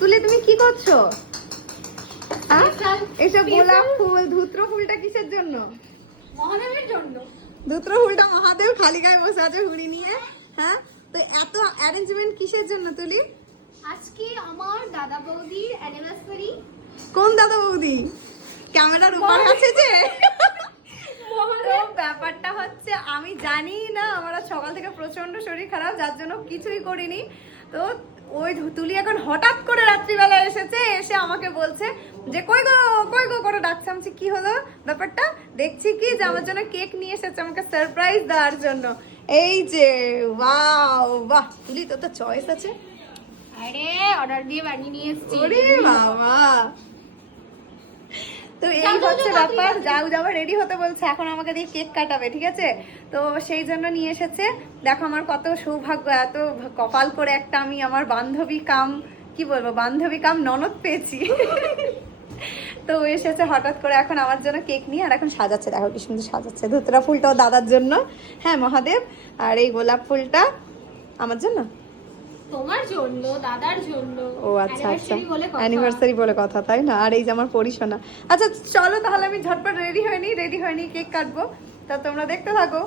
তুলে তুমি কি করছো? এসব গোলাপ ফুল, ধুত্র ফুলটা কিসের জন্য? মহাদেবের জন্য। ধুত্র ফুলটা মহাদেব খালি গায়ে বসে আছে হুড়ি নিয়ে। হ্যাঁ, তো এত অ্যারেঞ্জমেন্ট কিসের জন্য তুলি? আজকে আমার দাদা বৌদির অ্যানিভার্সারি। কোন দাদা বৌদি? ক্যামেরার উপর আছে যে। তো ব্যাপারটা হচ্ছে আমি জানি না, আমার আজ সকাল থেকে প্রচন্ড শরীর খারাপ, যার জন্য কিছুই করিনি। তো ওই তুলি এখন হঠাৎ করে রাত্রিবেলা এসেছে, এসে আমাকে বলছে যে কই গো করে ডাকছে। আমি কি হলো ব্যাপারটা, দেখছি কি যে আমার জন্য কেক নিয়ে এসেছে আমাকে সারপ্রাইজ দেওয়ার জন্য। এই যে ওয়াও, বাহ তুলি তোর তো চয়েস আছে। আরে অর্ডার দিয়ে বানিয়ে নিয়ে এসেছি। ওরে বাবা, তো এই হচ্ছে ব্যাপার। যাওয়া রেডি হতে বলছে, এখন আমাকে দিয়ে কেক কাটাবে, ঠিক আছে? তো সেই জন্য নিয়ে এসেছে। দেখো আমার কত সৌভাগ্য, এত কপাল করে একটা আমি আমার বান্ধবী কাম, কি বলবো, বান্ধবী কাম ননদ পেয়েছি। তো ও এসেছে হঠাৎ করে এখন আমার জন্য কেক নিয়ে, আর এখন সাজাচ্ছে, দেখো কি সুন্দর সাজাচ্ছে। ধুতরা ফুলটাও দাদার জন্য, হ্যাঁ মহাদেব, আর এই গোলাপ ফুলটা আমার জন্য, তোমার জন্য, দাদার জন্য। ও আচ্ছা আচ্ছা, Anniversary বলে কথা। অ্যানিভার্সারি বলে কথা, তাই না? আর এই যে আমার পরিশোনা। আচ্ছা চলো তাহলে আমি ঝটপট রেডি হয়নি কেক কাটবো, তা তোমরা দেখতে থাকো।